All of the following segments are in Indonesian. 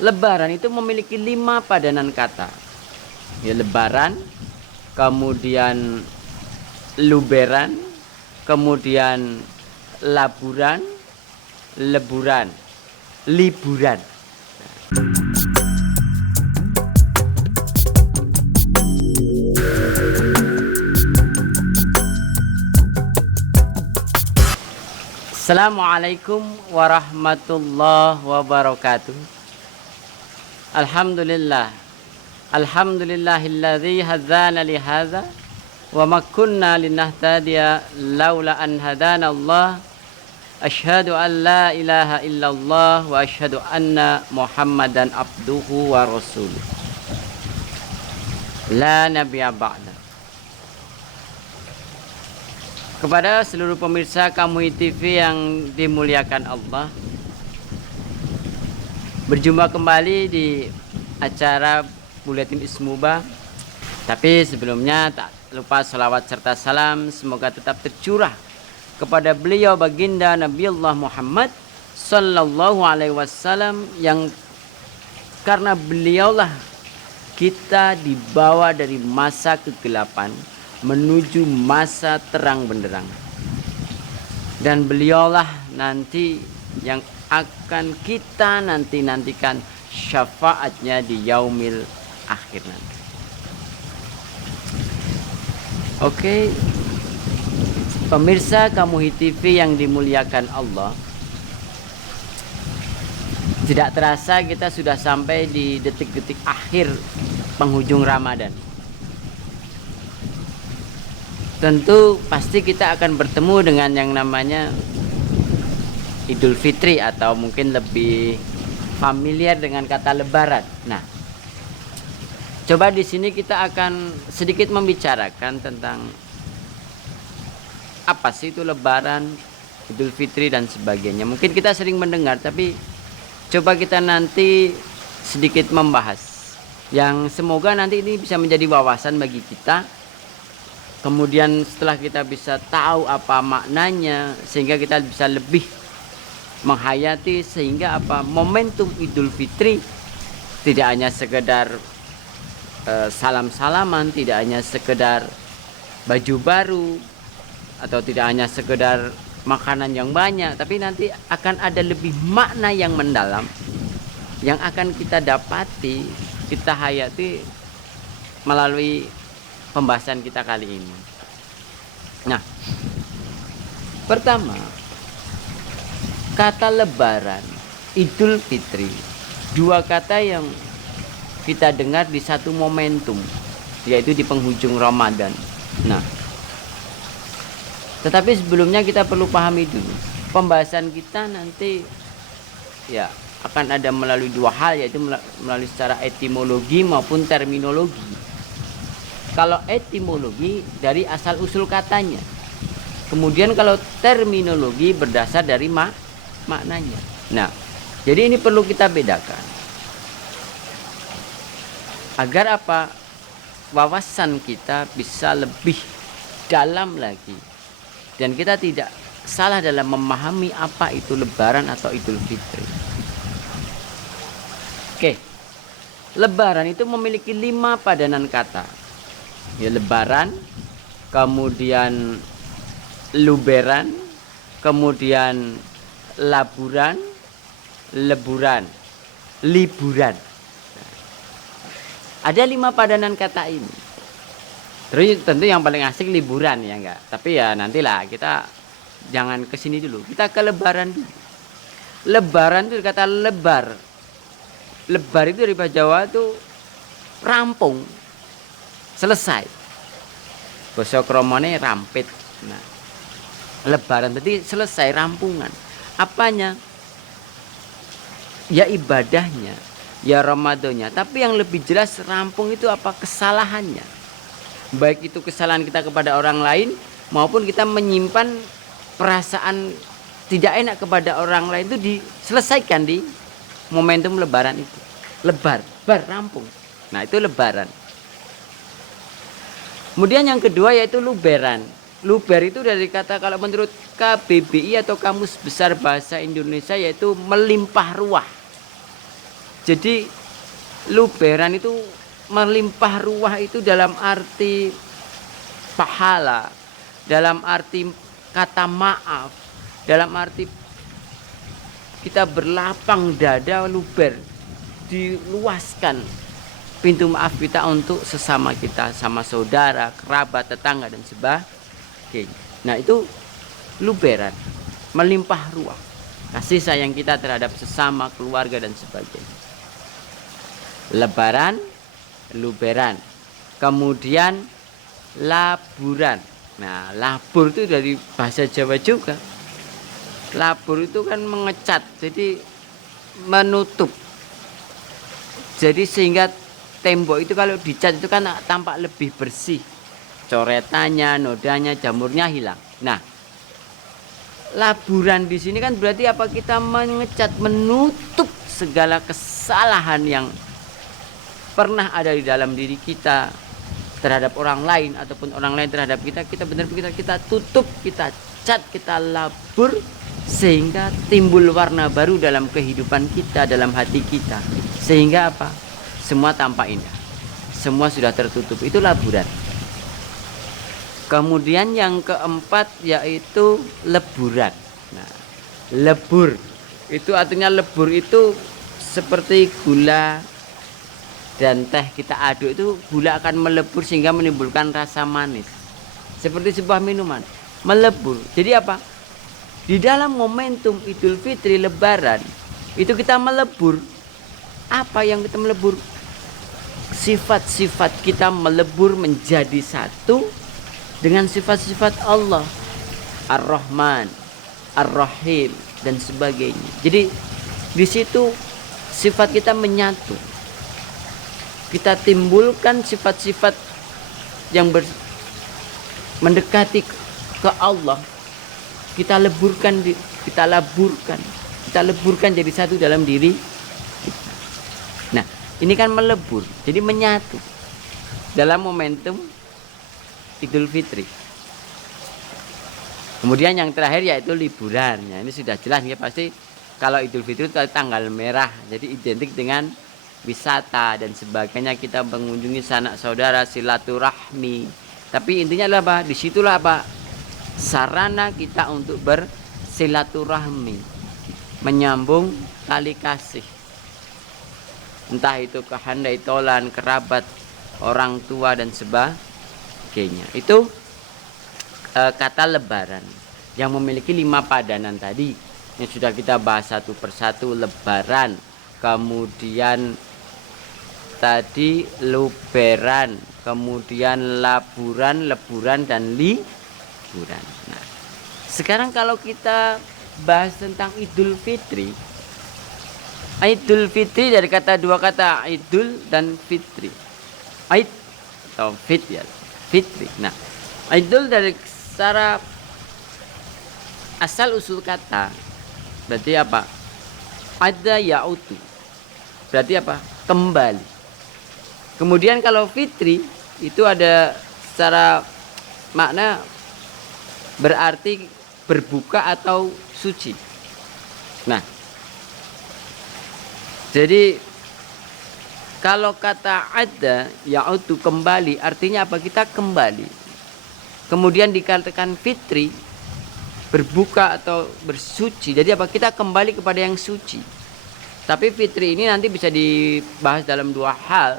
Lebaran itu memiliki 5 padanan kata. Ya, lebaran, kemudian luberan, kemudian laburan, leburan, liburan. Assalamualaikum warahmatullahi wabarakatuh. Alhamdulillah. Alhamdulillahilladzi hadzana li hadza wa ma kunna linahtadiya laula an hadana Allah. Asyhadu an la ilaha illallah wa asyhadu anna Muhammadan abduhu wa rasuluh. La nabiyya ba'da. Kepada seluruh pemirsa Kamui TV yang dimuliakan Allah, berjumpa kembali di acara Buletin Ismuba. Tapi sebelumnya tak lupa salawat serta salam semoga tetap tercurah kepada beliau baginda Nabiullah Muhammad sallallahu alaihi wasallam, yang karena beliaulah kita dibawa dari masa kegelapan menuju masa terang benderang, dan beliaulah nanti yang akan kita nantikan syafaatnya di yaumil akhir nanti. Oke, pemirsa Kamui TV yang dimuliakan Allah, tidak terasa kita sudah sampai di detik-detik akhir penghujung Ramadan. Tentu pasti kita akan bertemu dengan yang namanya Idul Fitri, atau mungkin lebih familiar dengan kata Lebaran. Nah, coba di sini kita akan sedikit membicarakan tentang apa sih itu Lebaran, Idul Fitri dan sebagainya. Mungkin kita sering mendengar, tapi coba kita nanti sedikit membahas yang semoga nanti ini bisa menjadi wawasan bagi kita. Kemudian setelah kita bisa tahu apa maknanya, sehingga kita bisa lebih menghayati, sehingga apa momentum Idul Fitri tidak hanya sekedar salam-salaman, tidak hanya sekedar baju baru, atau tidak hanya sekedar makanan yang banyak, tapi nanti akan ada lebih makna yang mendalam yang akan kita dapati, kita hayati melalui pembahasan kita kali ini. Nah, pertama, kata Lebaran, Idul Fitri, dua kata yang kita dengar di satu momentum, yaitu di penghujung Ramadan. Nah, tetapi sebelumnya kita perlu pahami dulu, pembahasan kita nanti ya akan ada melalui dua hal, yaitu melalui secara etimologi maupun terminologi. Kalau etimologi dari asal usul katanya, kemudian kalau terminologi berdasar dari maknanya. Nah, jadi ini perlu kita bedakan agar apa, wawasan kita bisa lebih dalam lagi, dan kita tidak salah dalam memahami apa itu Lebaran atau Idul Fitri. Oke, Lebaran itu memiliki 5 padanan kata. Ya, lebaran, kemudian luberan, kemudian laburan, leburan, liburan. Ada 5 padanan kata ini. Terus tentu yang paling asik liburan, ya enggak? Tapi ya nantilah, kita jangan ke sini dulu. Kita ke lebaran dulu. Lebaran itu kata lebar. Lebar itu dari bahasa Jawa itu rampung, selesai. Basa kromone rampit. Nah, lebaran berarti selesai, rampungan. Apanya? Ya ibadahnya, ya Ramadannya. Tapi yang lebih jelas rampung itu apa? Kesalahannya. Baik itu kesalahan kita kepada orang lain, maupun kita menyimpan perasaan tidak enak kepada orang lain, itu diselesaikan di momentum lebaran itu. Lebar, rampung. Nah, itu lebaran. Kemudian yang kedua yaitu luberan. Luber itu dari kata, kalau menurut KBBI atau Kamus Besar Bahasa Indonesia, yaitu melimpah ruah. Jadi luberan itu melimpah ruah itu dalam arti pahala, dalam arti kata maaf, dalam arti kita berlapang dada, luber, diluaskan pintu maaf kita untuk sesama kita, sama saudara, kerabat, tetangga dan sebagainya. Nah, itu luberan, melimpah ruah kasih sayang kita terhadap sesama, keluarga dan sebagainya. Lebaran, luberan. Kemudian laburan. Nah, labur itu dari bahasa Jawa juga. Labur itu kan mengecat, jadi menutup. Jadi sehingga tembok itu kalau dicat itu kan tampak lebih bersih. Coretannya, nodanya, jamurnya hilang. Nah, laburan di sini kan berarti apa? Kita mengecat, menutup segala kesalahan yang pernah ada di dalam diri kita terhadap orang lain ataupun orang lain terhadap kita. Kita benar-benar kita tutup, kita cat, kita labur sehingga timbul warna baru dalam kehidupan kita, dalam hati kita. Sehingga apa? Semua tampak indah. Semua sudah tertutup. Itu laburan. Kemudian yang keempat yaitu leburan. Nah, lebur itu artinya lebur itu seperti gula dan teh kita aduk, itu gula akan melebur sehingga menimbulkan rasa manis. Seperti sebuah minuman, melebur. Jadi apa? Di dalam momentum Idul Fitri Lebaran itu kita melebur. Apa yang kita melebur? Sifat-sifat kita melebur menjadi satu dengan sifat-sifat Allah, Ar-Rahman, Ar-Rahim dan sebagainya. Jadi di situ sifat kita menyatu. Kita timbulkan sifat-sifat yang mendekati ke Allah. Kita leburkan, kita leburkan jadi satu dalam diri. Nah, ini kan melebur, jadi menyatu dalam momentum Idul Fitri. Kemudian yang terakhir yaitu liburan. Nah, ini sudah jelas ya, pasti kalau Idul Fitri itu tanggal merah, jadi identik dengan wisata dan sebagainya, kita mengunjungi sanak saudara, silaturahmi. Tapi intinya adalah apa? Disitulah apa? Sarana kita untuk bersilaturahmi, menyambung tali kasih. Entah itu kehandai tolan, kerabat, orang tua dan sebagainya. Itu kata lebaran yang memiliki 5 padanan tadi yang sudah kita bahas satu persatu. Lebaran, kemudian tadi luberan, kemudian laburan, leburan dan liburan. Nah, sekarang kalau kita bahas tentang Idul Fitri. Idul Fitri dari kata dua kata Idul dan Fitri. Aid atau fit ya, Fitri. Nah, Idul dari secara asal usul kata berarti apa? Ada yautu. Berarti apa? Kembali. Kemudian kalau Fitri itu ada secara makna berarti berbuka atau suci. Nah, jadi kalau kata ada yaitu kembali, artinya apa? Kita kembali. Kemudian dikatakan fitri, berbuka atau bersuci. Jadi apa? Kita kembali kepada yang suci. Tapi fitri ini nanti bisa dibahas dalam 2 hal.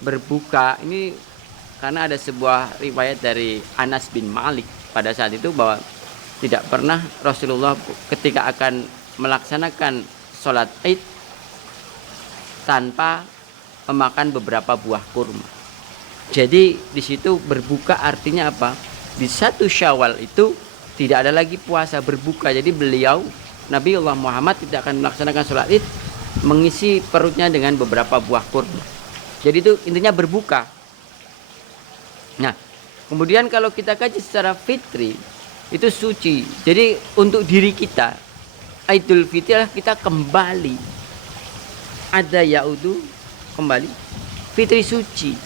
Berbuka ini karena ada sebuah riwayat dari Anas bin Malik pada saat itu bahwa tidak pernah Rasulullah ketika akan melaksanakan sholat Id tanpa memakan beberapa buah kurma. Jadi di situ berbuka artinya apa? Di 1 Syawal itu tidak ada lagi puasa, berbuka. Jadi beliau Nabi Allah Muhammad tidak akan melaksanakan sholat Id mengisi perutnya dengan beberapa buah kurma. Jadi itu intinya berbuka. Nah, kemudian kalau kita kaji secara fitri itu suci. Jadi untuk diri kita Idul Fitri adalah kita kembali. Ada yaudu kembali. Fitri suci.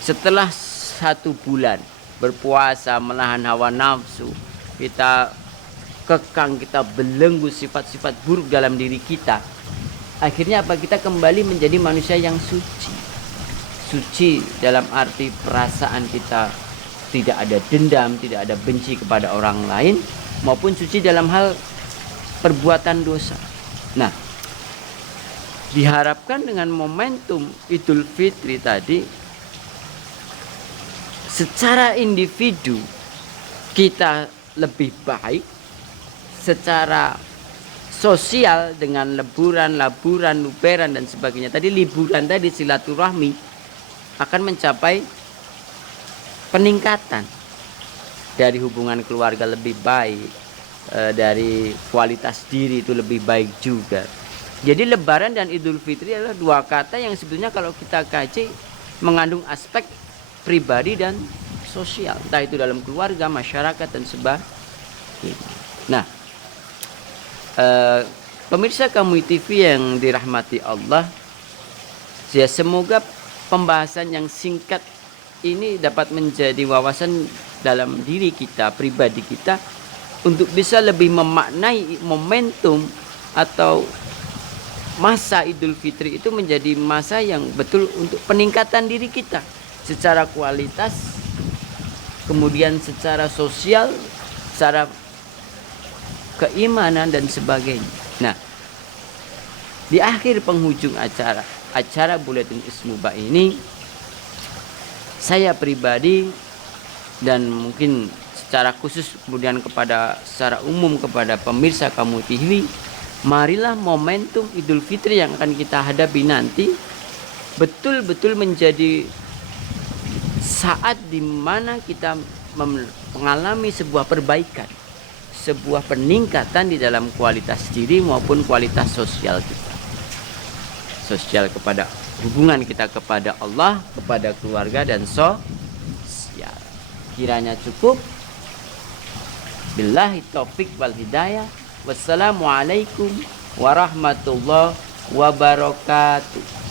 Setelah 1 bulan berpuasa, menahan hawa nafsu, kita kekang, kita belenggu sifat-sifat buruk dalam diri kita. Akhirnya apa? Kita kembali menjadi manusia yang suci. Suci dalam arti perasaan kita tidak ada dendam, tidak ada benci kepada orang lain, maupun suci dalam hal perbuatan dosa. Nah, diharapkan dengan momentum Idul Fitri tadi, secara individu kita lebih baik, secara sosial dengan leburan, luberan dan sebagainya. Tadi liburan tadi silaturahmi akan mencapai peningkatan dari hubungan keluarga lebih baik, dari kualitas diri itu lebih baik juga. Jadi Lebaran dan Idul Fitri adalah dua kata yang sebetulnya kalau kita kaji mengandung aspek pribadi dan sosial, entah itu dalam keluarga, masyarakat dan sebagainya. Nah, pemirsa Kamui TV yang dirahmati Allah, ya semoga pembahasan yang singkat ini dapat menjadi wawasan dalam diri kita, pribadi kita, untuk bisa lebih memaknai momentum atau masa Idul Fitri itu menjadi masa yang betul untuk peningkatan diri kita secara kualitas, kemudian secara sosial, secara keimanan dan sebagainya. Nah, di akhir penghujung acara Buletin Ismuba ini, saya pribadi dan mungkin secara khusus kemudian secara umum kepada pemirsa Kamui TV, marilah momentum Idul Fitri yang akan kita hadapi nanti betul-betul menjadi saat di mana kita mengalami sebuah perbaikan, sebuah peningkatan di dalam kualitas diri maupun kualitas sosial kita. Sosial kepada hubungan kita kepada Allah, kepada keluarga dan sosial. Kiranya cukup. Billahi taufik wal hidayah. Wassalamualaikum warahmatullahi wabarakatuh.